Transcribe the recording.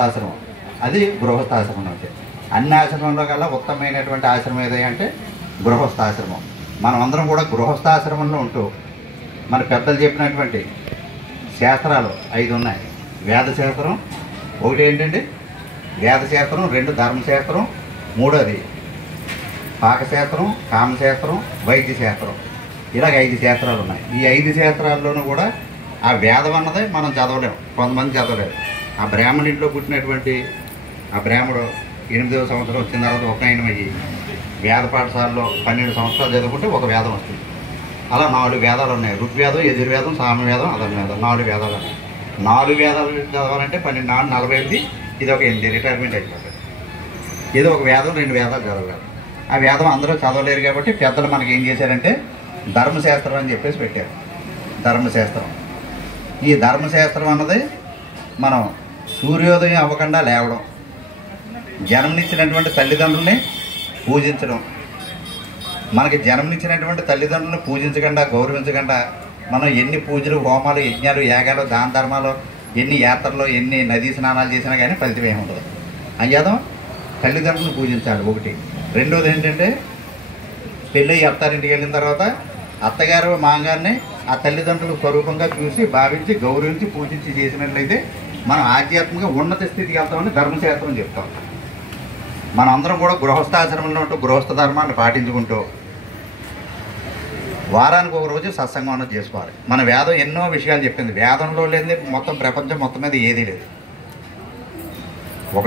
ఆశ్రమం, అది గృహస్థాశ్రమం. అంటే అన్ని ఆశ్రమంలో కల్లా ఉత్తమమైనటువంటి ఆశ్రమం ఏది అంటే గృహస్థాశ్రమం. మనం అందరం కూడా గృహస్థాశ్రమంలో ఉంటూ మన పెద్దలు చెప్పినటువంటి శాస్త్రాలు 5 ఉన్నాయి. వేదశాస్త్రం ఒకటి ఏంటండి, వేదశాస్త్రం, 2 ధర్మశాస్త్రం, 3 పాకశాస్త్రం, కామశాస్త్రం, వైద్యశాస్త్రం. ఇలాగ 5 శాస్త్రాలు ఉన్నాయి. ఈ 5 శాస్త్రాల్లోనూ కూడా ఆ వేదం అన్నది మనం చదవలేము, కొంతమంది చదవలేరు. ఆ బ్రాహ్మణింట్లో పుట్టినటువంటి ఆ బ్రాహ్మడు 8వ సంవత్సరం వచ్చిన తర్వాత ఉపనయనమయ్యి వేద పాఠశాలలో 12 సంవత్సరాలు చదువుకుంటే ఒక వేదం వస్తుంది. అలా 4 వేదాలు ఉన్నాయి. ఋగ్వేదం, యజుర్వేదం, సామవేదం, అధర్వవేదం, 4 వేదాలు ఉన్నాయి. 4 వేదాలు చదవాలంటే 12, 48, ఇది ఒక 8 రిటైర్మెంట్ అయిపోతుంది. ఏదో ఒక వేదం 2 వేదాలు చదవగలరు. ఆ వేదం అందరూ చదవలేరు కాబట్టి పెద్దలు మనకి ఏం చేశారంటే ధర్మశాస్త్రం అని చెప్పేసి పెట్టారు. ధర్మశాస్త్రం. ఈ ధర్మశాస్త్రం అన్నది మనం సూర్యోదయం అవ్వకుండా లేవడం, జన్మనిచ్చినటువంటి తల్లిదండ్రుల్ని పూజించడం. మనకి జన్మనిచ్చినటువంటి తల్లిదండ్రులను పూజించకుండా, గౌరవించకుండా మనం ఎన్ని పూజలు, హోమాలు, యజ్ఞాలు, యాగాలు, దాన ధర్మాలు, ఎన్ని యాత్రలు, ఎన్ని నదీ స్నానాలు చేసినా కానీ ఫలితం ఏముండదు. అయ్యాదో తల్లిదండ్రులను పూజించాలి ఒకటి. రెండోది ఏంటంటే పెళ్ళి అత్తారింటికి వెళ్ళిన తర్వాత అత్తగారు మామగారిని ఆ తల్లిదండ్రుల స్వరూపంగా చూసి, భావించి, గౌరవించి, పూజించి చేసినట్లయితే మనం ఆధ్యాత్మికంగా ఉన్నత స్థితికి వెళ్తామని ధర్మశాస్త్రం చెప్తాం. మనం అందరం కూడా గృహస్థాశ్రమంలో ఉంటూ గృహస్థ ధర్మాన్ని పాటించుకుంటూ వారానికి ఒక రోజు సత్సంగం అన్నది చేసుకోవాలి. మన వేదం ఎన్నో విషయాలు చెప్పింది. వేదంలో లేని మొత్తం ప్రపంచం మొత్తం మీద ఏదీ లేదు. ఒక